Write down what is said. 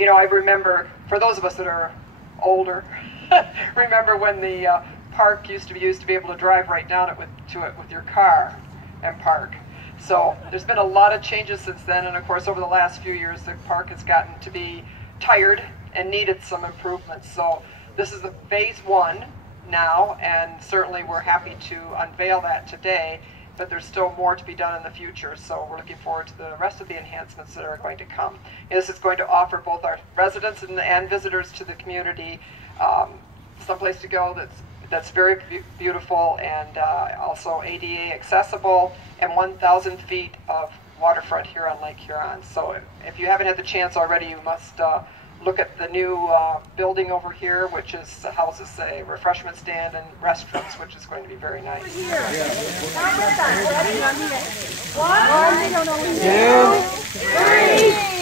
You know, I remember, for those of us that are older, remember when the park used to be able to drive right down to it with your car and park. So there's been a lot of changes since then, and of course over the last few years the park has gotten to be tired and needed some improvements. So this is the phase one now, and certainly we're happy to unveil that today, but there's still more to be done in the future, so we're looking forward to the rest of the enhancements that are going to come. This is going to offer both our residents and visitors to the community someplace to go that's very beautiful and also ADA accessible, and 1,000 feet of waterfront here on Lake Huron. So if you haven't had the chance already, you must look at the new building over here, which houses a refreshment stand and restrooms, which is going to be very nice. 1, 2, 3.